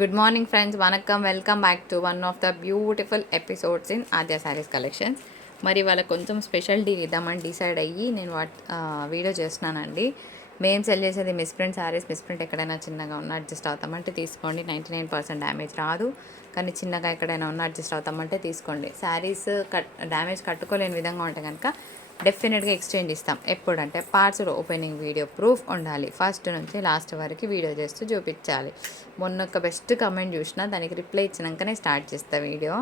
Good morning friends, vanakkam. Welcome back to one of the beautiful episodes in Aadya saris collections. మరి వాళ్ళ కొంచెం special deal ఇద్దామని decide అయ్యి నేను వీడియో చేస్తున్నానండి. మేము సెల్ చేసేది మిస్ప్రింట్ శారీస్. మిస్ప్రింట్ ఎక్కడైనా చిన్నగా ఉన్న అడ్జస్ట్ అవుతామంటే తీసుకోండి. 99% డ్యామేజ్ రాదు, కానీ చిన్నగా ఎక్కడైనా ఉన్న అడ్జస్ట్ అవుతామంటే తీసుకోండి. శారీస్ డ్యామేజ్ కట్టుకోలేని విధంగా ఉంటే కనుక డెఫినెట్గా ఎక్స్చేంజ్ ఇస్తాం. ఎప్పుడంటే పార్సల్ ఓపెనింగ్ వీడియో ప్రూఫ్ ఉండాలి. ఫస్ట్ నుంచి లాస్ట్ వరకు వీడియో చేస్తూ చూపించాలి. మొన్న ఒక బెస్ట్ కమెంట్ చూసిన, దానికి రిప్లై ఇచ్చినాకనే స్టార్ట్ చేస్తా వీడియో.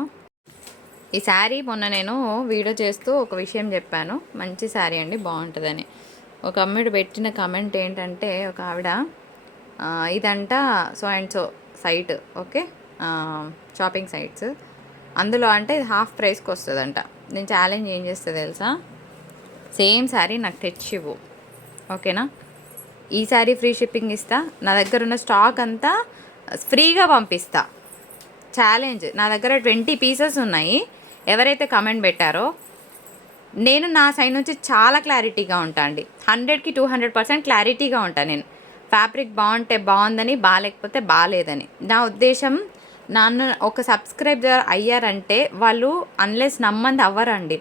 ఈ శారీ మొన్న నేను వీడియో చేస్తూ ఒక విషయం చెప్పాను, మంచి శారీ అండి, బాగుంటుందని. ఒక అమ్మాయి పెట్టిన కమెంట్ ఏంటంటే, ఒక ఆవిడ ఇదంట so and so site, okay, shopping sites, అందులో అంటే ఇది హాఫ్ ప్రైస్కి వస్తుందంట. నేను ఛాలెంజ్ ఏం చేస్తా తెలుసా, సేమ్ శారీ నాకు తెచ్చివ్వు, ఓకేనా? ఈ శారీ ఫ్రీ షిప్పింగ్ ఇస్తా, నా దగ్గర ఉన్న స్టాక్ అంతా ఫ్రీగా పంపిస్తా. ఛాలెంజ్. నా దగ్గర 20 పీసెస్ ఉన్నాయి. ఎవరైతే కమెంట్ పెట్టారో, నేను నా సైడ్ నుంచి చాలా క్లారిటీగా ఉంటా అండి. 100కి 200% క్లారిటీగా ఉంటాను నేను. ఫ్యాబ్రిక్ బాగుంటే బాగుందని, బాగాలేకపోతే బాగాలేదని. నా ఉద్దేశం, నన్ను ఒక సబ్స్క్రైబర్ అయ్యారంటే వాళ్ళు అన్లెస్ నమ్మంది అవ్వరండి.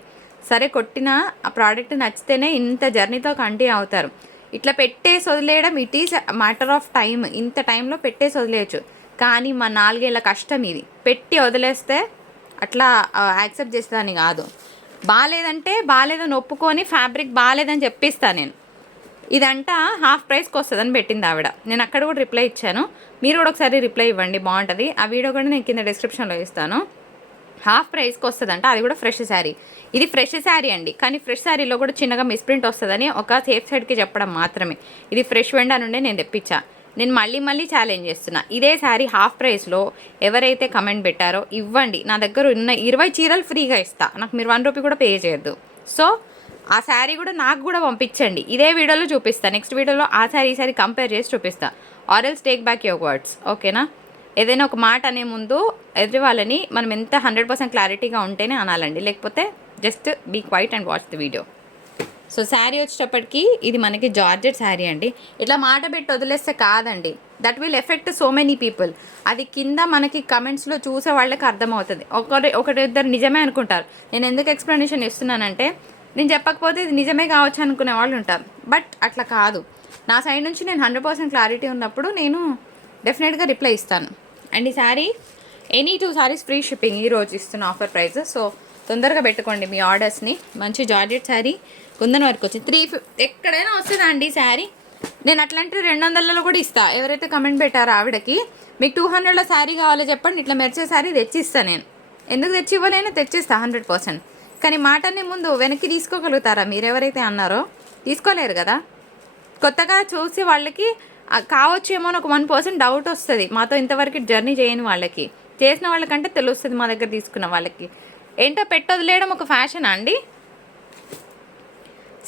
సరే, కొట్టిన ఆ ప్రోడక్ట్ నచ్చితేనే ఇంత జర్నీతో కంటిన్యూ అవుతారు. ఇట్లా పెట్టేసి వదిలేయడం, it is matter of time. ఇంత టైంలో పెట్టేసి వదిలేయచ్చు, కానీ మా 4 ఏళ్ళ కష్టం ఇది. పెట్టి వదిలేస్తే అట్లా యాక్సెప్ట్ చేస్తుందని కాదు. బాగాలేదంటే బాగాలేదని ఒప్పుకొని ఫ్యాబ్రిక్ బాగాలేదని చెప్పిస్తాను నేను. ఇదంట హాఫ్ ప్రైస్కి వస్తుందని పెట్టింది ఆవిడ. నేను అక్కడ కూడా రిప్లై ఇచ్చాను. మీరు కూడా ఒకసారి రిప్లై ఇవ్వండి, బాగుంటుంది. ఆ వీడియో కూడా నేను కింద డిస్క్రిప్షన్లో ఇస్తాను. హాఫ్ ప్రైస్కి వస్తుందంట, అది కూడా ఫ్రెష్ శారీ. ఇది ఫ్రెష్ శారీ అండి, కానీ ఫ్రెష్ శారీలో కూడా చిన్నగా మిస్ప్రింట్ వస్తుందని ఒక సేఫ్ సైడ్కి చెప్పడం మాత్రమే. ఇది ఫ్రెష్ వెండా నుండే నేను తెప్పించా. నేను మళ్ళీ ఛాలెంజ్ చేస్తున్నా, ఇదే శారీ హాఫ్ ప్రైస్లో ఎవరైతే కమెంట్ పెట్టారో ఇవ్వండి. నా దగ్గర ఉన్న 20 చీరలు ఫ్రీగా ఇస్తా, నాకు మీరు 1 రూపీ కూడా పే చేయొద్దు. సో ఆ శారీ కూడా నాకు కూడా పంపించండి. ఇదే వీడియోలో చూపిస్తాను. నెక్స్ట్ వీడియోలో ఆ శారీ ఈ శారీ కంపేర్ చేసి చూపిస్తా. Or else take back your words, ఓకేనా? ఏదైనా ఒక మాట అనే ముందు ఎదుటి వాళ్ళని మనం ఎంత 100% క్లారిటీగా ఉంటేనే అనాలండి, లేకపోతే just be quiet and watch the video. So sari వచ్చేటప్పటికి ఇది మనకి జార్జెట్ శారీ అండి. ఇట్లా మాట పెట్టి వదిలేస్తే కాదండి, that will effect so many people. అది కింద మనకి కమెంట్స్లో చూసే వాళ్ళకి అర్థమవుతుంది. ఒకరిద్దరు నిజమే అనుకుంటారు. నేను ఎందుకు ఎక్స్ప్లెనేషన్ ఇస్తున్నానంటే, నేను చెప్పకపోతే ఇది నిజమే కావచ్చు అనుకునే వాళ్ళు ఉంటారు. బట్ అట్లా కాదు. నా సైడ్ నుంచి నేను 100% క్లారిటీ ఉన్నప్పుడు నేను డెఫినెట్గా రిప్లై ఇస్తాను. అండ్ ఈ sari any 2 saris free shipping ఈరోజు ఇస్తున్న ఆఫర్ ప్రైస్. సో తొందరగా పెట్టుకోండి మీ ఆర్డర్స్ని. మంచి జార్జెట్ శారీ, కుందన్ వరకు వచ్చి 350 ఎక్కడైనా వస్తుందా అండి శారీ? నేను అట్లాంటి 200లలో కూడా ఇస్తా. ఎవరైతే కమెంట్ పెట్టారో ఆవిడకి, మీకు 200లో శారీ కావాలో చెప్పండి, ఇట్లా మెరిచే శారీ తెచ్చిస్తాను నేను. ఎందుకు తెచ్చి ఇవ్వలేనో తెచ్చిస్తా 100%. కానీ మాటనే ముందు వెనక్కి తీసుకోగలుగుతారా? మీరు ఎవరైతే అన్నారో తీసుకోలేరు కదా. కొత్తగా చూసి వాళ్ళకి కావచ్చేమో అని ఒక 1% డౌట్ వస్తుంది. మాతో ఇంతవరకు జర్నీ చేయని వాళ్ళకి, చేసిన వాళ్ళకంటే తెలుస్తుంది మా దగ్గర తీసుకున్న వాళ్ళకి. ఏంటో పెట్టొదిలేయడం ఒక ఫ్యాషన్ అండి.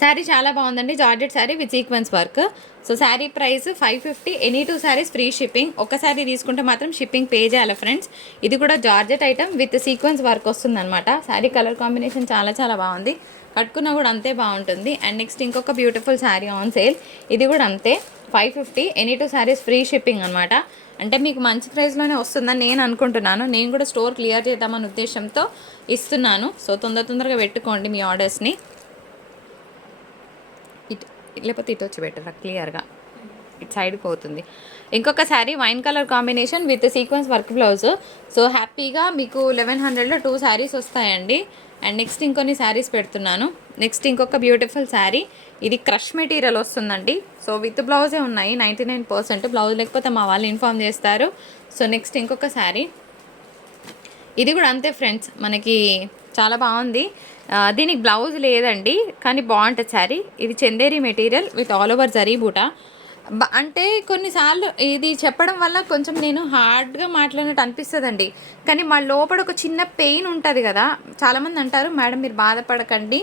శారీ చాలా బాగుందండి, georgette sari with sequence work. So sari price 550. Any 2 saris free shipping. ఒక శారీ తీసుకుంటే మాత్రం షిప్పింగ్ పే చేయాలి ఫ్రెండ్స్. ఇది కూడా georgette item with sequence work వస్తుందన్నమాట. శారీ కలర్ కాంబినేషన్ చాలా బాగుంది, కట్టుకున్నా కూడా అంతే బాగుంటుంది. అండ్ నెక్స్ట్ ఇంకొక బ్యూటిఫుల్ శారీ ఆన్ సేల్, ఇది కూడా అంతే 550. ఎనీ 2 శారీస్ ఫ్రీ షిప్పింగ్ అనమాట. అంటే మీకు మంచి ప్రైస్లోనే వస్తుందని నేను అనుకుంటున్నాను. నేను కూడా స్టోర్ క్లియర్ చేద్దామన్న ఉద్దేశంతో ఇస్తున్నాను. సో తొందరగా పెట్టుకోండి మీ ఆర్డర్స్ని. లేకపోతే ఇటు వచ్చి బెటర్, క్లియర్గా ఇటు సైడ్కి పోతుంది. ఇంకొక sari wine colour combination with sequence work blouse. So హ్యాపీగా మీకు 1100లో 2 శారీస్ వస్తాయండి. అండ్ నెక్స్ట్ ఇంకొన్ని శారీస్ పెడుతున్నాను. నెక్స్ట్ ఇంకొక బ్యూటిఫుల్ శారీ, ఇది క్రష్ మెటీరియల్ వస్తుందండి. సో విత్ బ్లౌజే ఉన్నాయి 99%. బ్లౌజ్ లేకపోతే మా వాళ్ళు ఇన్ఫామ్ చేస్తారు. సో నెక్స్ట్ ఇంకొక శారీ, ఇది కూడా అంతే ఫ్రెండ్స్, మనకి చాలా బాగుంది. దీనికి బ్లౌజ్ లేదండి, కానీ బాగుంటుంది శారీ. ఇది Chanderi material with all over zari బూటా. అంటే కొన్నిసార్లు ఇది చెప్పడం వల్ల కొంచెం నేను హార్డ్గా మాట్లాడినట్టు అనిపిస్తుందండి, కానీ మా లోపల ఒక చిన్న పెయిన్ ఉంటుంది కదా. చాలామంది అంటారు, మేడం మీరు బాధపడకండి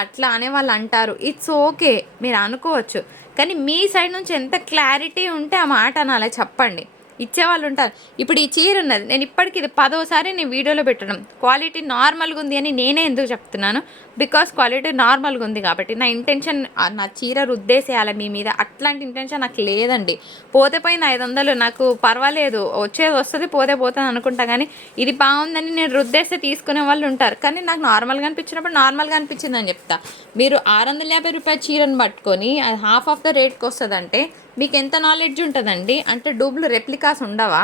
అట్లా అనేవాళ్ళు అంటారు. ఇట్స్ ఓకే, మీరు అనుకోవచ్చు, కానీ మీ సైడ్ నుంచి ఎంత క్లారిటీ ఉంటే ఆ మాట అనాలి చెప్పండి. ఇచ్చేవాళ్ళు ఉంటారు. ఇప్పుడు ఈ చీర ఉన్నది, నేను ఇప్పటికి ఇది 10వ సారి నేను వీడియోలో పెట్టడం. క్వాలిటీ నార్మల్గా ఉంది అని నేనే ఎందుకు చెప్తున్నాను, బికాస్ క్వాలిటీ నార్మల్గా ఉంది కాబట్టి. నా ఇంటెన్షన్ నా చీర రుద్దేసేయాలి మీ మీద, అట్లాంటి ఇంటెన్షన్ నాకు లేదండి. పోతే పోయిన 500 నాకు పర్వాలేదు, వచ్చేది వస్తుంది పోతే పోతుంది అనుకుంటా. కానీ ఇది బాగుందని నేను రుద్దేస్తే తీసుకునే వాళ్ళు ఉంటారు. కానీ నాకు నార్మల్గా అనిపించినప్పుడు నార్మల్గా అనిపించిందని చెప్తా. మీరు 650 రూపాయల చీరను పట్టుకొని అది హాఫ్ ఆఫ్ ద రేట్కి వస్తుందంటే మీకు ఎంత నాలెడ్జ్ ఉంటుందండి. అంటే డూబ్లు రెప్లికాస్ ఉండవా?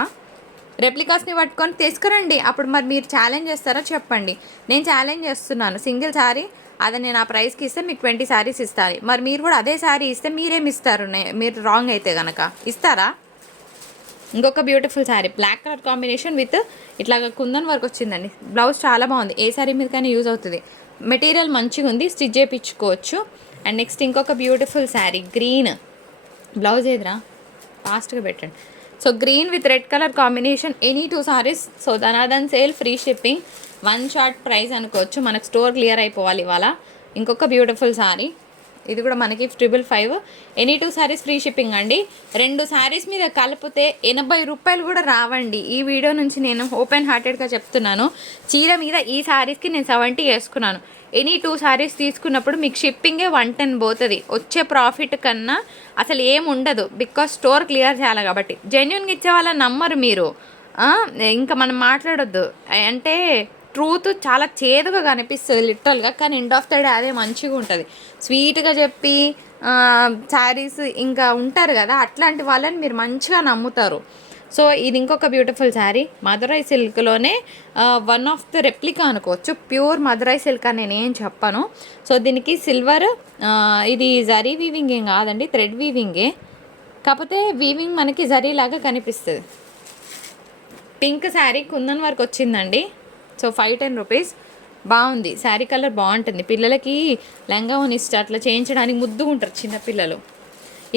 రెప్లికాస్ని పట్టుకొని తీసుకురండి. అప్పుడు మరి మీరు ఛాలెంజ్ చేస్తారా చెప్పండి. నేను ఛాలెంజ్ చేస్తున్నాను, సింగిల్ శారీ అది నేను ఆ ప్రైస్కి ఇస్తే మీకు 20 శారీస్ ఇస్తాను. మరి మీరు కూడా అదే శారీ ఇస్తే మీరేమి ఇస్తారు? మీరు రాంగ్ అయితే కనుక ఇస్తారా? ఇంకొక beautiful sari, black colour combination with ఇట్లాగా కుందన్ వర్క్ వచ్చిందండి. బ్లౌజ్ చాలా బాగుంది, ఏ శారీ మీద కానీ యూజ్ అవుతుంది. మెటీరియల్ మంచిగా ఉంది, స్టిచ్ చేయించుకోవచ్చు. అండ్ నెక్స్ట్ ఇంకొక బ్యూటిఫుల్ శారీ, గ్రీన్ బ్లౌజ్ ఏదిరా ఫాస్ట్గా పెట్టండి. So green with red colour combination, any 2 saris. So ధనాదన్ sale, free shipping, 1 short price అనుకోవచ్చు. మనకు స్టోర్ క్లియర్ అయిపోవాలి ఇవాళ. ఇంకొక బ్యూటిఫుల్ శారీ, ఇది కూడా మనకి 555, ఎనీ 2 సారీస్ ఫ్రీ షిప్పింగ్ అండి. 2 సారీస్ మీద కలిపితే 80 రూపాయలు కూడా రావండి. ఈ వీడియో నుంచి నేను ఓపెన్ హార్టెడ్గా చెప్తున్నాను. చీర మీద ఈ సారీస్కి నేను 70 వేసుకున్నాను. ఎనీ 2 సారీస్ తీసుకున్నప్పుడు మీకు షిప్పింగే 110 పోతుంది. వచ్చే ప్రాఫిట్ కన్నా అసలు ఏం ఉండదు, బికాస్ స్టోర్ క్లియర్ చేయాలి కాబట్టి. జెన్యున్గా ఇచ్చే వాళ్ళని నమ్మరు మీరు. ఇంకా మనం మాట్లాడొద్దు. అంటే ట్రూత్ చాలా చేదుగా కనిపిస్తుంది లిటరల్గా, కానీ ఎండ్ ఆఫ్ ద డే అదే మంచిగా ఉంటుంది. స్వీట్గా చెప్పి శారీస్ ఇంకా ఉంటారు కదా, అట్లాంటి వాళ్ళని మీరు మంచిగా నమ్ముతారు. సో ఇది ఇంకొక బ్యూటిఫుల్ శారీ, మధురై సిల్క్లోనే 1 ఆఫ్ ద రెప్లికా అనుకోవచ్చు. ప్యూర్ మధురై సిల్క్ అని నేను ఏం చెప్పను. సో దీనికి సిల్వర్, ఇది జరీ వీవింగ్ ఏం కాదండి, థ్రెడ్ వీవింగే, కాకపోతే వీవింగ్ మనకి జరీ లాగా కనిపిస్తుంది. పింక్ శారీ కుందన్ వర్క్ వచ్చిందండి. So 510 rupees. బాగుంది శారీ, కలర్ బాగుంటుంది. పిల్లలకి లెంగా ఇష్ట అట్లా చేయించడానికి ముద్దుగా ఉంటారు చిన్నపిల్లలు.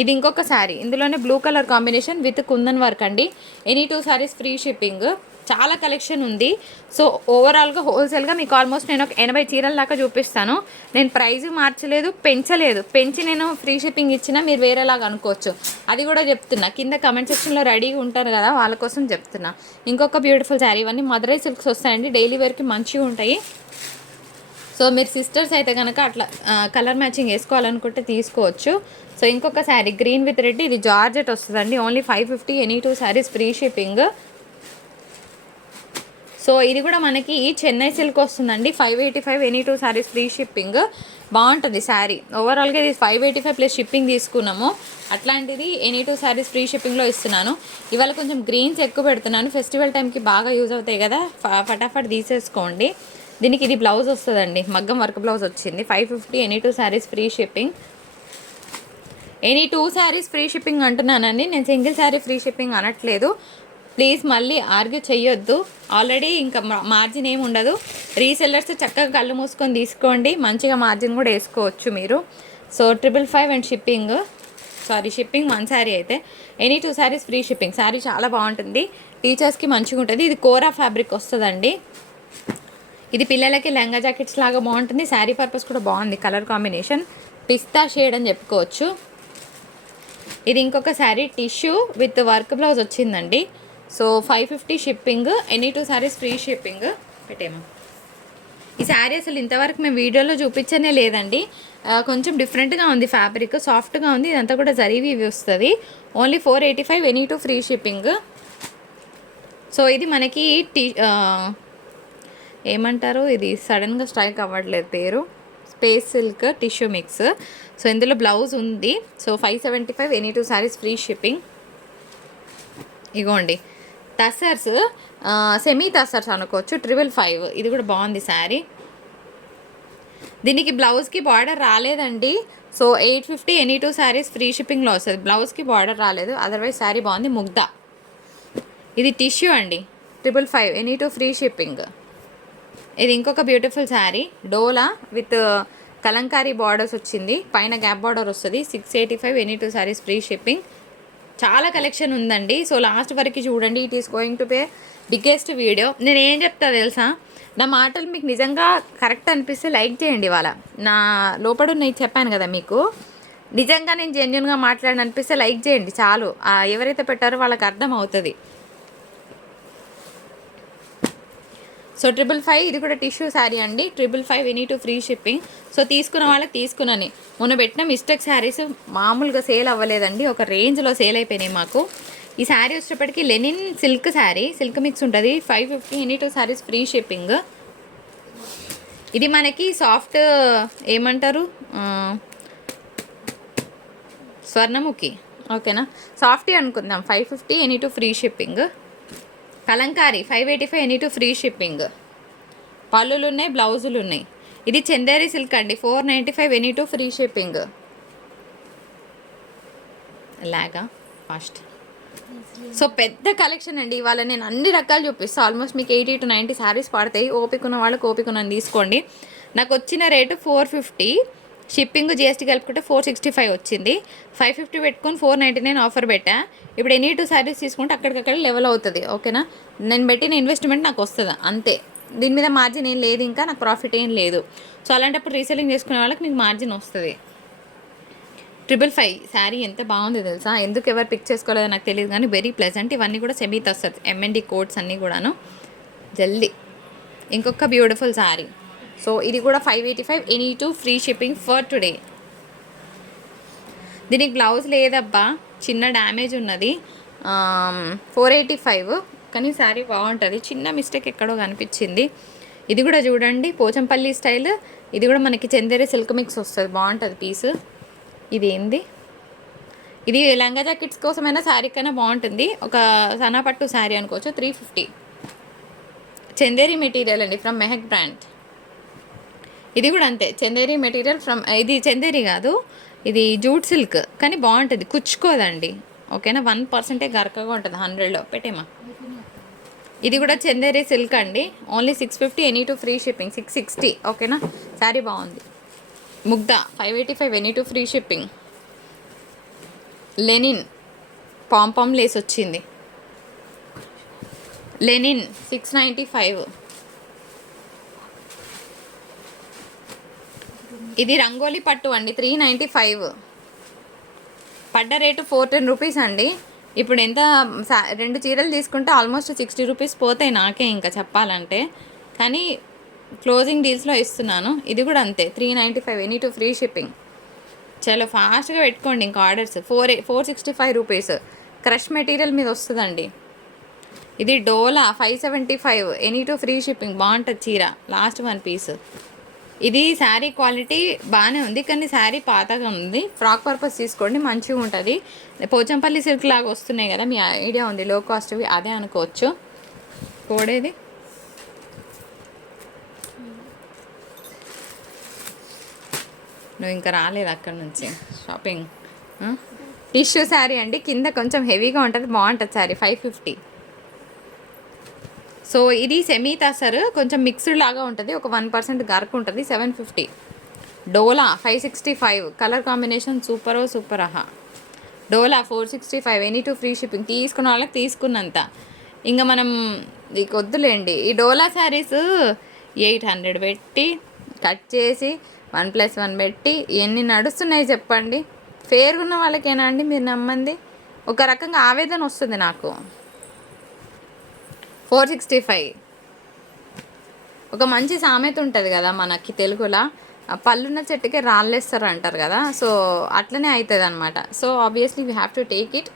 ఇది ఇంకొక శారీ, ఇందులోనే blue colour combination with Kundan work అండి. Any 2 saris free shipping. చాలా కలెక్షన్ ఉంది. సో ఓవరాల్గా హోల్సేల్గా మీకు ఆల్మోస్ట్ నేను ఒక 80 చీరల దాకా చూపిస్తాను. నేను ప్రైజ్ మార్చలేదు, పెంచలేదు. పెంచి నేను ఫ్రీ షిప్పింగ్ ఇచ్చినా మీరు వేరేలాగా అనుకోవచ్చు, అది కూడా చెప్తున్నా. కింద కమెంట్ సెక్షన్లో రెడీగా ఉంటారు కదా, వాళ్ళ కోసం చెప్తున్నా. ఇంకొక బ్యూటిఫుల్ శారీ, ఇవన్నీ మధురై సిల్క్స్ వస్తాయండి, డైలీ వేర్కి మంచిగా ఉంటాయి. సో మీరు సిస్టర్స్ అయితే కనుక అట్లా కలర్ మ్యాచింగ్ వేసుకోవాలనుకుంటే తీసుకోవచ్చు. సో ఇంకొక శారీ గ్రీన్ విత్ రెడ్, ఇది జార్జెట్ వస్తుందండి. Only 550, any 2 saris free shipping. So ఇది కూడా మనకి చెన్నై సిల్క్ వస్తుందండి. 585, ఎనీ 2 శారీస్ ఫ్రీ షిప్పింగ్. బాగుంటుంది శారీ. ఓవరాల్గా ఇది 585 ప్లస్ షిప్పింగ్ తీసుకున్నాము. అట్లాంటిది ఎనీ 2 శారీస్ ఫ్రీ షిప్పింగ్లో ఇస్తున్నాను. ఇవాళ కొంచెం గ్రీన్స్ ఎక్కువ పెడుతున్నాను, ఫెస్టివల్ టైంకి బాగా యూజ్ అవుతాయి కదా, ఫటాఫట్ తీసేసుకోండి. దీనికి ఇది బ్లౌజ్ వస్తుందండి, మగ్గం వర్క్ బ్లౌజ్ వచ్చింది. 550, any 2 saris free shipping. Any 2 saris free shipping అంటున్నానండి, నేను సింగిల్ శారీ ఫ్రీ షిప్పింగ్ అనట్లేదు. ప్లీజ్ మళ్ళీ ఆర్గ్యూ చెయ్యొద్దు. ఆల్రెడీ ఇంకా మార్జిన్ ఏమి ఉండదు. రీసెల్లర్స్ చక్కగా కళ్ళు మూసుకొని తీసుకోండి, మంచిగా మార్జిన్ కూడా వేసుకోవచ్చు మీరు. So 555 and shipping, shipping 1 sari అయితే. Any 2 saris free shipping. Sari చాలా బాగుంటుంది, టీచర్స్కి మంచిగా ఉంటుంది. ఇది కోరా ఫ్యాబ్రిక్ వస్తుందండి. ఇది పిల్లలకి లెంగా జాకెట్స్ లాగా బాగుంటుంది. శారీ పర్పస్ కూడా బాగుంది. కలర్ కాంబినేషన్ పిస్తా షేడ్ అని చెప్పుకోవచ్చు. ఇది ఇంకొక sari, tissue with work blouse వచ్చిందండి. So 550 shipping, any 2 saris free shipping. పెట్టేమో ఈ శారీ అసలు ఇంతవరకు మేము వీడియోలో చూపించనే లేదండి. కొంచెం డిఫరెంట్గా ఉంది, ఫ్యాబ్రిక్ సాఫ్ట్గా ఉంది. ఇదంతా కూడా జరీవి వస్తుంది. Only 485, any 2 free shipping. So ఇది మనకి ఏమంటారు, ఇది సడన్గా స్ట్రైక్ అవ్వట్లేదు పేరు, space silk tissue mix. So ఇందులో బ్లౌజ్ ఉంది. So 575, any 2 saris free shipping. ఇగోండి టసర్స్, సెమీ టసర్స్ అనుకోవచ్చు, 555. ఇది కూడా బాగుంది శారీ. దీనికి బ్లౌజ్కి బార్డర్ రాలేదండి. సో 850, ఎనీ 2 శారీస్ ఫ్రీ షిప్పింగ్లో వస్తుంది. బ్లౌజ్కి బార్డర్ రాలేదు, అదర్వైజ్ శారీ బాగుంది. ముగ్ధ, ఇది టిష్యూ అండి. 555, ఎనీ 2 ఫ్రీ షిప్పింగ్. ఇది ఇంకొక beautiful sari, dola with kalamkari borders వచ్చింది, పైన గ్యాప్ బార్డర్ వస్తుంది. 685, ఎనీ 2 శారీస్ ఫ్రీ షిప్పింగ్. చాలా కలెక్షన్ ఉందండి. సో లాస్ట్ వరకు చూడండి. It is going to be biggest video. నేను ఏం చెప్తా తెలుసా, నా మాటలు మీకు నిజంగా కరెక్ట్ అనిపిస్తే లైక్ చేయండి. ఇవాళ నా లోపడున్న చెప్పాను కదా మీకు, నిజంగా నేను జెన్యున్గా మాట్లాడిన అనిపిస్తే లైక్ చేయండి చాలు. ఎవరైతే పెట్టారో వాళ్ళకి అర్థం అవుతుంది. సో 555 ఇది కూడా టిష్యూ శారీ అండి. 555 any two free shipping. So తీసుకున్న వాళ్ళకి తీసుకున్నాను. మొన్న పెట్టిన మిస్టేక్ శారీస్ మామూలుగా సేల్ అవ్వలేదండి, ఒక రేంజ్లో సేల్ అయిపోయినాయి మాకు. ఈ శారీ వచ్చేటప్పటికి linen silk sari, silk mix ఉంటుంది. 550 any two saris free shipping. ఇది మనకి సాఫ్ట్ ఏమంటారు, స్వర్ణముఖి, ఓకేనా, సాఫ్టీ అనుకుందాం. 550 any two free shipping. Kalamkari 585 any two free shipping. పళ్ళులు ఉన్నాయి, బ్లౌజులు ఉన్నాయి. ఇది చందేరి సిల్క్ అండి, 495 ఎనీ టు ఫ్రీ షిప్పింగ్. లాగా ఫాస్ట్. సో పెద్ద కలెక్షన్ అండి ఇవాళ. నేను అన్ని రకాలు చూపిస్తాను. ఆల్మోస్ట్ మీకు 80 to 90 శారీస్ పడతాయి. ఓపిక ఉన్న వాళ్ళకి ఓపిక ఉన్నది తీసుకోండి. నాకు వచ్చిన రేటు 450, షిప్పింగ్ జిఎస్టీ కలుపుకుంటే 465 వచ్చింది. 550 పెట్టుకొని 499 ఆఫర్ పెట్టా. ఇప్పుడు ఎనీ 2 శారీస్ తీసుకుంటే అక్కడికక్కడ లెవెల్ అవుతుంది, ఓకేనా. నేను పెట్టిన ఇన్వెస్ట్మెంట్ నాకు వస్తుంది అంతే. దీని మీద మార్జిన్ ఏం లేదు, ఇంకా నాకు ప్రాఫిట్ ఏం లేదు. సో అలాంటప్పుడు రీసెల్లింగ్ చేసుకునే వాళ్ళకి మీకు మార్జిన్ వస్తుంది. 555 శారీ ఎంత బాగుంది తెలుసా. ఎందుకు ఎవరు పిక్ చేసుకోలేదో నాకు తెలియదు కానీ వెరీ ప్లెజెంట్. ఇవన్నీ కూడా సెమీ తస్సర్ ఎంఎన్డి కోడ్స్ అన్నీ కూడాను. జల్దీ ఇంకొక బ్యూటిఫుల్ శారీ. సో ఇది కూడా 585 any two free shipping for today. దీనికి బ్లౌజ్ లేదబ్బా, చిన్న డ్యామేజ్ ఉన్నది. 485 కానీ శారీ బాగుంటుంది. చిన్న మిస్టేక్ ఎక్కడో కనిపించింది. ఇది కూడా చూడండి పోచంపల్లి స్టైల్. ఇది కూడా మనకి చందేరి సిల్క్ మిక్స్ వస్తుంది, బాగుంటుంది పీసు. ఇది ఏంది, ఇది లంగా జాకెట్స్ కోసమైనా శారీ కన్నా బాగుంటుంది. ఒక సన్నపట్టు శారీ అనుకోవచ్చు. 350 చందేరి మెటీరియల్ అండి ఫ్రమ్ మెహక్ బ్రాండ్. ఇది కూడా అంతే, చందేరి మెటీరియల్ ఫ్రమ్, ఇది చందేరి కాదు, ఇది జూట్ సిల్క్ కానీ బాగుంటుంది, కుచ్చుకోదండి, ఓకేనా. 1% గరకగా ఉంటుంది 100లో. పెట్టేమా. ఇది కూడా చందేరి సిల్క్ అండి. Only 650 any two free shipping. 660, ఓకేనా. శారీ బాగుంది. Mugdha 585 any two free shipping. Linen pompom lace వచ్చింది. లెనిన్ 695. ఇది రంగోలీ పట్టు అండి, 395. పడ్డ రేటు 410 రూపీస్ అండి. ఇప్పుడు ఎంత, 2 చీరలు తీసుకుంటే ఆల్మోస్ట్ 60 రూపీస్ పోతాయి నాకే ఇంకా చెప్పాలంటే, కానీ క్లోజింగ్ డీల్స్లో ఇస్తున్నాను. ఇది కూడా అంతే 395 ఎనీ టు ఫ్రీ షిప్పింగ్. చాలా ఫాస్ట్గా పెట్టుకోండి ఇంకా ఆర్డర్స్. 465 రూపీస్ క్రష్ మెటీరియల్ మీద వస్తుందండి. ఇది డోలా 575 ఎనీ టు ఫ్రీ షిప్పింగ్. బాగుంటుంది చీర, లాస్ట్ 1 పీస్. ఇది శారీ క్వాలిటీ బాగానే ఉంది కానీ శారీ పాతగా ఉంది. ఫ్రాక్ పర్పస్ తీసుకోండి, మంచిగా ఉంటుంది. పోచంపల్లి సిల్క్ లాగా వస్తున్నాయి కదా, మీ ఐడియా ఉంది, లో కాస్ట్వి అదే అనుకోవచ్చు. కోడేది నువ్వు ఇంకా రాలేదు అక్కడ నుంచి షాపింగ్. టిష్యూ శారీ అండి, కింద కొంచెం హెవీగా ఉంటుంది, బాగుంటుంది శారీ. 550. సో ఇది సెమీ తసర్, కొంచెం మిక్స్డ్ లాగా ఉంటుంది, ఒక 1% గరకు ఉంటుంది. 750. డోలా 565 కలర్ కాంబినేషన్ సూపర్ సూపర్. డోలా 465 ఎనీ టు ఫ్రీ షిప్పింగ్. తీసుకున్న వాళ్ళకి తీసుకున్నంత. ఇంకా మనం ఇక వద్దులేండి. ఈ డోలా శారీస్ 800 పెట్టి కట్ చేసి 1+1 పెట్టి ఎన్ని నడుస్తున్నాయి చెప్పండి. ఫేర్గా ఉన్న వాళ్ళకేనా అండి మీరు నమ్మంది? ఒక రకంగా ఆవేదన వస్తుంది నాకు. 465. ఒక మంచి సామెత ఉంటుంది కదా మనకి తెలుగులో, పళ్ళున్న చెట్టుకే రాళ్ళేస్తారు అంటారు కదా. సో అట్లనే అవుతుంది అనమాట. So obviously we have to take it.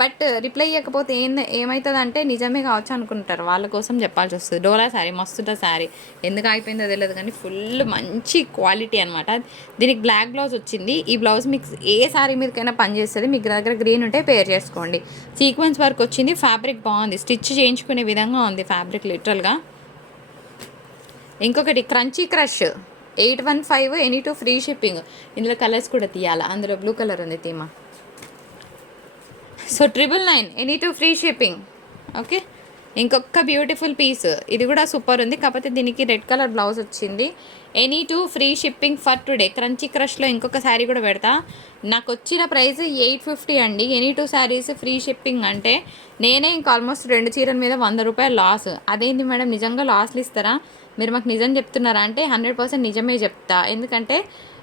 But reply ఇవ్వకపోతే ఏమవుతుంది అంటే నిజమే కావచ్చు అనుకుంటారు, వాళ్ళ కోసం చెప్పాల్సి వస్తుంది. డోలా శారీ మస్తుంట శారీ, ఎందుకు అయిపోయిందో తెలియదు కానీ ఫుల్ మంచి క్వాలిటీ అనమాట. దీనికి బ్లాక్ బ్లౌజ్ వచ్చింది. ఈ బ్లౌజ్ మీకు ఏ శారీ మీదకైనా పనిచేస్తుంది. మీకు దగ్గర గ్రీన్ ఉంటే పేర్ చేసుకోండి. సీక్వెన్స్ వర్క్ వచ్చింది, ఫ్యాబ్రిక్ బాగుంది, స్టిచ్ చేయించుకునే విధంగా ఉంది ఫ్యాబ్రిక్ లిటరల్గా. ఇంకొకటి crunchy crush 815 any two free shipping. ఇందులో కలర్స్ కూడా తీయాలా, అందులో బ్లూ కలర్ ఉంది తీమా. So 999 any two free shipping. Okay, ఇంకొక బ్యూటిఫుల్ పీస్. ఇది కూడా సూపర్ ఉంది, కాకపోతే దీనికి రెడ్ కలర్ బ్లౌజ్ వచ్చింది. Any two free shipping for today. Crunchy క్రష్లో ఇంకొక శారీ కూడా పెడతా. నాకు వచ్చిన ప్రైస్ 850 అండి. ఎనీ 2 శారీస్ ఫ్రీ షిప్పింగ్ అంటే నేనే ఇంకా ఆల్మోస్ట్ 2 చీరల మీద 100 రూపాయలు లాస్. అదేంటి మేడం నిజంగా లాస్లు ఇస్తారా? మీరు మాకు నిజం చెప్తున్నారా అంటే 100% నిజమే చెప్తా. ఎందుకంటే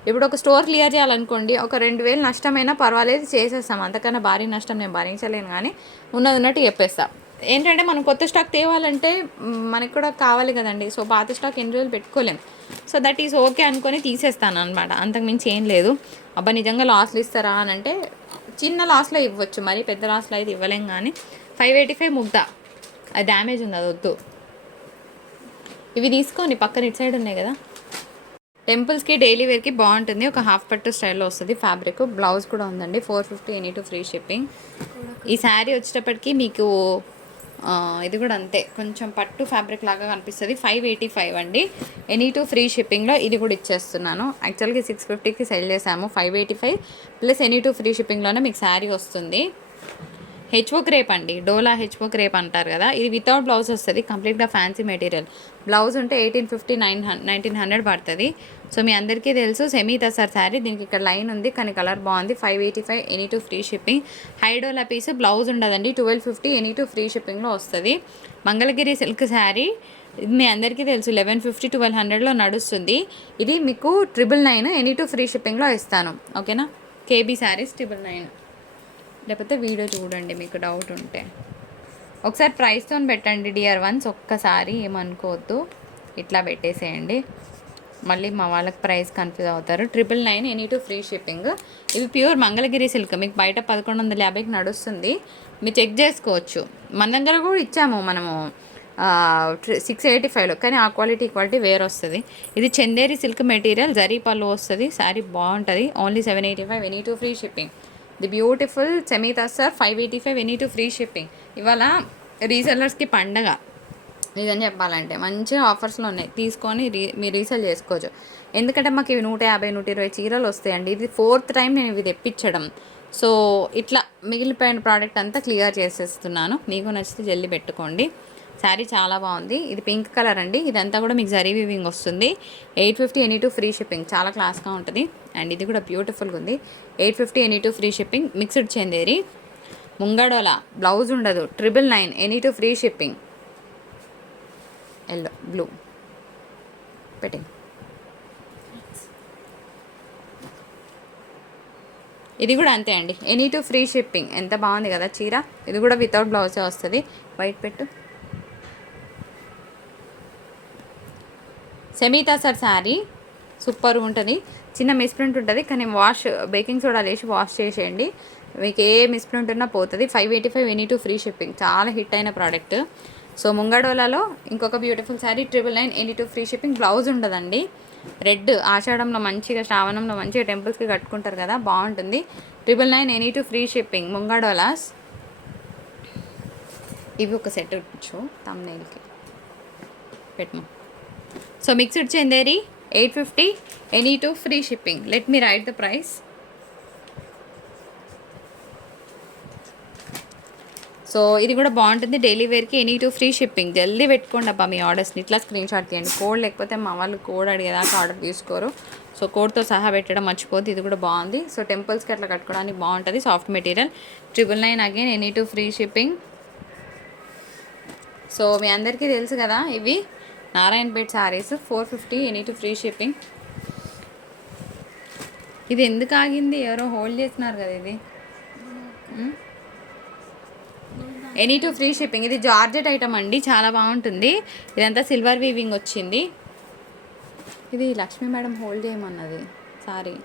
ఇప్పుడు ఒక స్టోర్ క్లియర్ చేయాలనుకోండి, ఒక 2000 నష్టమైనా పర్వాలేదు చేసేస్తాం, అంతకన్నా భారీ నష్టం నేను భరించలేను, కానీ ఉన్నది ఉన్నట్టు చెప్పేస్తాం. ఏంటంటే మనం కొత్త స్టాక్ తేవాలంటే మనకి కూడా కావాలి కదండి. సో పాత స్టాక్ ఎన్ని రోజులు పెట్టుకోలేం. సో దట్ ఈస్ ఓకే అనుకొని తీసేస్తాను అనమాట, అంతకుమించి ఏం లేదు. అబ్బా నిజంగా లాస్లు ఇస్తారా అని అంటే చిన్న లాస్లో ఇవ్వచ్చు, మరి పెద్ద లాస్లో అయితే ఇవ్వలేం. కానీ 585 ముగ్ధ, అది డ్యామేజ్ ఉంది, అది వద్దు. ఇవి తీసుకోండి, పక్కన ఇటు సైడ్ ఉన్నాయి కదా. టెంపుల్స్కి డైలీ వేర్కి బాగుంటుంది, ఒక హాఫ్ పట్టు స్టైల్లో వస్తుంది ఫ్యాబ్రిక్. బ్లౌజ్ కూడా ఉందండి, 450 ఎనీ టు ఫ్రీ షిప్పింగ్. ఈ శారీ వచ్చేటప్పటికి మీకు ఇది కూడా అంతే, కొంచెం పట్టు ఫ్యాబ్రిక్ లాగా కనిపిస్తుంది. 585 అండి, ఎనీ టు ఫ్రీ షిప్పింగ్లో ఇది కూడా ఇచ్చేస్తున్నాను. యాక్చువల్గా 650కి సెల్ చేసాము, 585 ప్లస్ ఎనీ టు ఫ్రీ షిప్పింగ్లోనే మీకు శారీ వస్తుంది. హెచ్ఓ క్రేప్ అండి, డోలా హెచ్ఓ క్రేప్ అంటారు కదా, ఇది వితౌట్ బ్లౌజ్ వస్తుంది, కంప్లీట్గా ఫ్యాన్సీ మెటీరియల్. బ్లౌజ్ ఉంటే 1850 1900 పడుతుంది. సో మీ అందరికీ తెలుసు సెమీ తసర్ శారీ, దీనికి ఇక్కడ లైన్ ఉంది కానీ కలర్ బాగుంది. 585 any two free shipping. High dola piece, blouse ఉండదండి, 1250 ఎనీ టు ఫ్రీ షిప్పింగ్లో వస్తుంది. మంగళగిరి సిల్క్ శారీ, ఇది మీ అందరికీ తెలుసు 1150 1200లో నడుస్తుంది. ఇది మీకు 999 ఎనీ టు ఫ్రీ షిప్పింగ్లో ఇస్తాను, ఓకేనా. కేబీ శారీస్ 999, లేకపోతే వీడియో చూడండి మీకు డౌట్ ఉంటే. ఒకసారి ప్రైస్తో పెట్టండి డియర్ వన్స్, ఒక్కసారి ఏమనుకోవద్దు, ఇట్లా పెట్టేసేయండి, మళ్ళీ మా వాళ్ళకి ప్రైస్ కన్ఫ్యూజ్ అవుతారు. 999 ఎనీ టు ఫ్రీ షిప్పింగ్. ఇవి ప్యూర్ మంగళగిరి సిల్క్, మీకు బయట 1150కి నడుస్తుంది, మీరు చెక్ చేసుకోవచ్చు. మన దగ్గర కూడా ఇచ్చాము మనము 685లో, కానీ ఆ క్వాలిటీ వేరే వస్తుంది. ఇది చందేరి సిల్క్ మెటీరియల్, జరీ పళ్ళు వస్తుంది, శారీ బాగుంటుంది. Only 785 any two free shipping. The beautiful semi tussar 585 any two free shipping. ఇవాళ రీసెల్లర్స్కి పండగ నిజం చెప్పాలంటే, మంచిగా ఆఫర్స్లో ఉన్నాయి, తీసుకొని మీరు రీసెల్ చేసుకోవచ్చు. ఎందుకంటే మాకు ఇవి 150 120 చీరలు వస్తాయండి. ఇది 4th టైం నేను ఇవి తెప్పించడం. సో ఇట్లా మిగిలిపోయిన ప్రోడక్ట్ అంతా క్లియర్ చేసేస్తున్నాను. మీకు నచ్చితే జల్దీ పెట్టుకోండి. శారీ చాలా బాగుంది, ఇది పింక్ కలర్ అండి, ఇదంతా కూడా మీకు జరీ వీవింగ్ వస్తుంది. 850 ఎనీ టు ఫ్రీ షిప్పింగ్, చాలా క్లాస్గా ఉంటుంది. అండ్ ఇది కూడా బ్యూటిఫుల్గా ఉంది, 850 any two free shipping. Mixed Chanderi, Mungadola, blouse ఉండదు, 999 any two free shipping. Yellow blue పెట్టింగ్. ఇది కూడా అంతే అండి, ఎనీ టు ఫ్రీ షిప్పింగ్. ఎంత బాగుంది కదా చీర. ఇది కూడా వితౌట్ బ్లౌజే వస్తుంది. వైట్ పెట్టు. సెమీ తసర్ శారీ సూపర్ ఉంటుంది, చిన్న మిస్ప్రింట్ ఉంటుంది, కానీ బేకింగ్ సోడా వేసి వాష్ చేసేయండి, మీకు ఏ మిస్ప్రింట్ ఉన్నా పోతుంది. 585 ఎనీ టు ఫ్రీ షిప్పింగ్, చాలా హిట్ అయిన ప్రోడక్ట్. సో ముంగడోలాలో ఇంకొక beautiful sari 999 any two free shipping. బ్లౌజ్ ఉండదండి, రెడ్ ఆషాఢంలో మంచిగా, శ్రావణంలో మంచిగా టెంపుల్స్కి కట్టుకుంటారు కదా, బాగుంటుంది. 999 any two free shipping Mungadolas. ఇవి ఒక సెట్ వచ్చు తమ్నైల్కి పెట్టము. So mixed Chanderi 850 any two free shipping. Let me write the price. So ఇది కూడా బాగుంటుంది, డైలీ వేర్కి ఎనీ టు ఫ్రీ షిప్పింగ్. జల్దీ పెట్టుకోండి అబ్బా మీ ఆర్డర్స్ని, ఇట్లా స్క్రీన్ షాట్ తీయండి. కోడ్ లేకపోతే మా వాళ్ళు కోడ్ అడిగేదాకా ఆర్డర్ తీసుకోరు. సో కోడ్తో సహా పెట్టడం మర్చిపోద్ది. ఇది కూడా బాగుంది, సో టెంపుల్స్కి అట్లా కట్టుకోవడానికి బాగుంటుంది. Soft material, 999 again any two free shipping. So మీ అందరికీ తెలుసు కదా, ఇవి Narayanpet saris 450 any two free shipping. ఇది ఎందుకు ఆగింది, ఎవరో హోల్డ్ చేస్తున్నారు కదా. ఇది ఎనీ టు ఫ్రీ షిప్పింగ్. ఇది జార్జెట్ ఐటమ్ అండి, చాలా బాగుంటుంది. ఇదంతా సిల్వర్ వీవింగ్ వచ్చింది. ఇది లక్ష్మీ మేడం హోల్డ్ చేయమన్నది సారీ,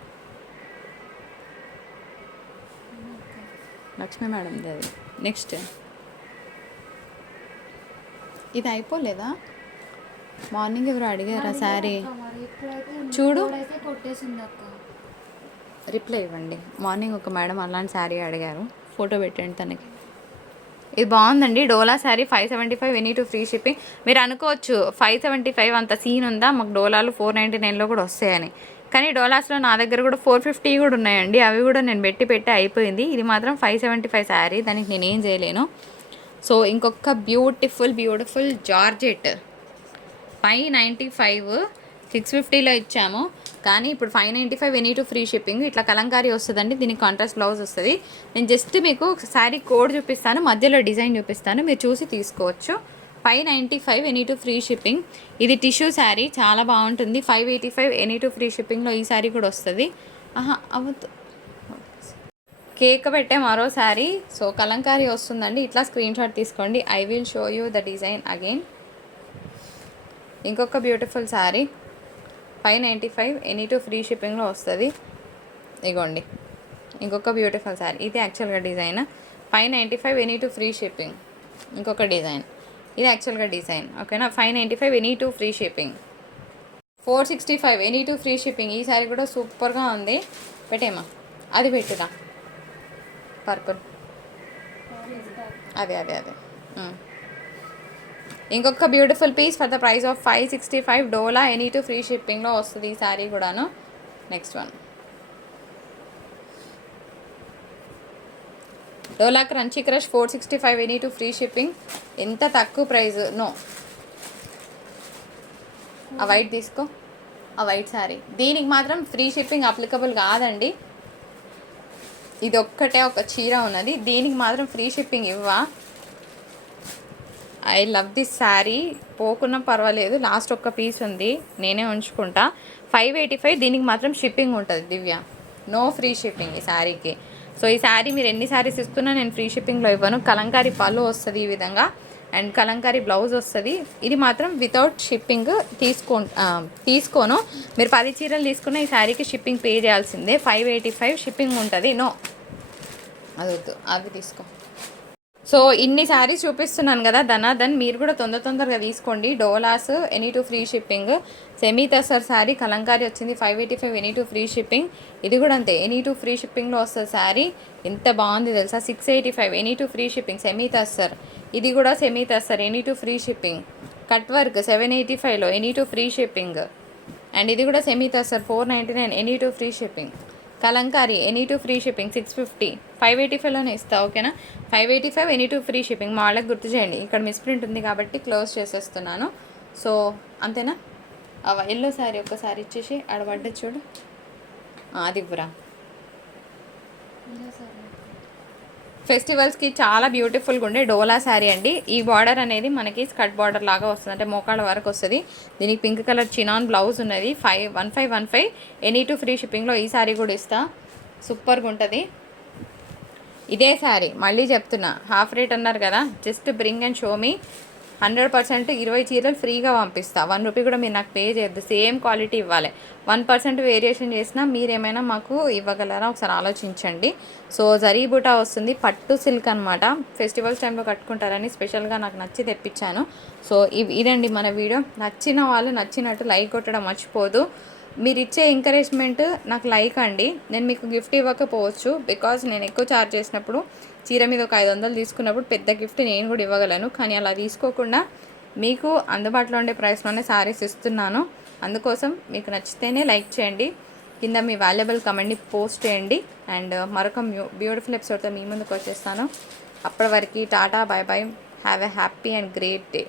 లక్ష్మీ మేడంది అది. నెక్స్ట్ ఇది అయిపోలేదా, మార్నింగ్ ఎవరు అడిగారా శారీ చూడు, రిప్లై ఇవ్వండి. మార్నింగ్ ఒక మేడం అలాంటి శారీ అడిగారు, ఫోటో పెట్టండి తనకి. ఇది బాగుందండి, Dola sari 575 any two free shipping. మీరు అనుకోవచ్చు 575 అంత సీన్ ఉందా, మాకు డోలాలు 499లో కూడా వస్తాయని. కానీ డోలాస్లో నా దగ్గర కూడా 450 కూడా ఉన్నాయండి, అవి కూడా నేను పెట్టి అయిపోయింది. ఇది మాత్రం 575 శారీ, దానికి నేనేం చేయలేను. సో ఇంకొక బ్యూటిఫుల్ జార్జెట్ 595 650లో ఇచ్చాము, కానీ ఇప్పుడు 595 ఎనీ టు ఫ్రీ షిప్పింగ్. ఇట్లా కలంకారీ వస్తుందండి, దీనికి కాంట్రాస్ట్ బ్లౌజ్ వస్తుంది. నేను జస్ట్ మీకు శారీ కోడ్ చూపిస్తాను, మధ్యలో డిజైన్ చూపిస్తాను, మీరు చూసి తీసుకోవచ్చు. 595 ఎనీ టు ఫ్రీ షిప్పింగ్. ఇది టిష్యూ శారీ, చాలా బాగుంటుంది. 585 ఎనీ టు ఫ్రీ షిప్పింగ్లో ఈ శారీ కూడా వస్తుంది. అవద్దు, కేక్ పెట్టే మరో శారీ. సో కలంకారీ వస్తుందండి. ఇట్లా స్క్రీన్ షాట్ తీసుకోండి. I will show you the design again. ఇంకొక beautiful sari 595 any two free షిప్పింగ్లో వస్తుంది. ఇగోండి ఇంకొక బ్యూటిఫుల్ శారీ. ఇది యాక్చువల్గా design 595 any two free shipping. ఇంకొక డిజైన్, ఇది యాక్చువల్గా డిజైన్. ఓకేనా. 595 any two free shipping. 465 any two free shipping. ఈ శారీ కూడా సూపర్గా ఉంది. పెట్టేమా, అది పెట్టుదా పర్పుల్, అదే అదే అదే. ఇంకొక beautiful piece for the price of 565 Dola any two free షిప్పింగ్లో వస్తుంది ఈ శారీ కూడాను. Next one Dola crunchy crush 465 any two free shipping. ఎంత తక్కువ ప్రైస్. నో, ఆ వైట్ తీసుకో, ఆ వైట్ శారీ. దీనికి మాత్రం ఫ్రీ షిప్పింగ్ అప్లికబుల్ కాదండి. ఇది ఒక్కటే ఒక చీర ఉన్నది, దీనికి మాత్రం ఫ్రీ షిప్పింగ్ ఇవ్వా. I love this sari. పోకున్నా పర్వాలేదు, లాస్ట్ ఒక్క పీస్ ఉంది, నేనే ఉంచుకుంటా. 585, దీనికి మాత్రం షిప్పింగ్ ఉంటుంది దివ్య. నో ఫ్రీ షిప్పింగ్ ఈ శారీకి. సో ఈ శారీ మీరు ఎన్ని శారీస్ ఇస్తున్నా నేను ఫ్రీ షిప్పింగ్లో ఇవ్వను. కలంకారీ పళ్ళు వస్తుంది ఈ విధంగా, అండ్ కలంకారీ బ్లౌజ్ వస్తుంది. ఇది మాత్రం వితౌట్ షిప్పింగ్ తీసుకోను. మీరు 10 చీరలు తీసుకున్న ఈ శారీకి షిప్పింగ్ పే చేయాల్సిందే. 585 షిప్పింగ్ ఉంటుంది. నో, అది వద్దు, అవి తీసుకో. సో ఇన్ని శారీస్ చూపిస్తున్నాను కదా ధనాధన్, మీరు కూడా తొందరగా తీసుకోండి. Doulos any two free shipping. Semi tussar sari Kalamkari వచ్చింది 585 ఎనీ టు ఫ్రీ షిప్పింగ్. ఇది కూడా అంతే, ఎనీ టు ఫ్రీ షిప్పింగ్లో వస్తుంది శారీ. ఎంత బాగుంది తెలుసా. 685 any two free shipping semi tussar. ఇది కూడా semi tussar any two free shipping. Cut work 785లో any two free shipping. And ఇది కూడా semi tussar 499 any two free shipping. Kalamkari any two free shipping 650. 585లోనే ఇస్తా. ఓకేనా. 585 ఎనీ టు ఫ్రీ షిప్పింగ్. మా వాళ్ళకి గుర్తు చేయండి, ఇక్కడ మిస్ప్రింట్ ఉంది కాబట్టి క్లోజ్ చేసేస్తున్నాను. సో అంతేనా. ఎల్లో శారీ ఒక్కసారి ఇచ్చేసి ఆడబడ్డ చూడు, అది ఇవ్వరా. ఫెస్టివల్స్కి చాలా బ్యూటిఫుల్గా ఉండే డోలా శారీ అండి. ఈ బార్డర్ అనేది మనకి స్కర్ట్ బార్డర్ లాగా వస్తుంది, అంటే మోకాళ్ళ వరకు వస్తుంది. దీనికి పింక్ కలర్ చినాన్ బ్లౌజ్ ఉన్నది. 1515 ఎనీ టు ఫ్రీ షిప్పింగ్లో ఈ శారీ కూడా ఇస్తా. సూపర్గా ఉంటుంది. ఇదే శారీ మళ్ళీ చెప్తున్నా, హాఫ్ రేట్ అన్నారు కదా, just bring and show me. 100% 20 చీరలు ఫ్రీగా పంపిస్తా. 1 రూపీ కూడా మీరు నాకు పే చేయొద్దు. సేమ్ క్వాలిటీ ఇవ్వాలి. 1% వేరియేషన్ చేసినా మీరేమైనా మాకు ఇవ్వగలరా ఒకసారి ఆలోచించండి. సో జరీ బూటా వస్తుంది, పట్టు సిల్క్ అనమాట. ఫెస్టివల్స్ టైంలో కట్టుకుంటారని స్పెషల్గా నాకు నచ్చి తెప్పించాను. సో ఇదండి మన వీడియో. నచ్చిన వాళ్ళు నచ్చినట్టు లైక్ కొట్టడం మర్చిపోదు. మీరు ఇచ్చే ఎంకరేజ్మెంట్ నాకు లైక్ అండి. నేను మీకు గిఫ్ట్ ఇవ్వకపోవచ్చు, బికాజ్ నేను ఎక్కువ ఛార్జ్ చేసినప్పుడు చీర మీద ఒక 500 తీసుకున్నప్పుడు పెద్ద గిఫ్ట్ నేను కూడా ఇవ్వగలను. కానీ అలా తీసుకోకుండా మీకు అందుబాటులో ఉండే ప్రైస్లోనే శారీస్ ఇస్తున్నాను. అందుకోసం మీకు నచ్చితేనే లైక్ చేయండి, కింద మీ వాల్యుబుల్ కమెంట్ని పోస్ట్ చేయండి. అండ్ మరొక బ్యూటిఫుల్ ఎపిసోడ్తో మీ ముందుకు వచ్చేస్తాను. అప్పటి వరకు Tata, by by, have a happy and great day.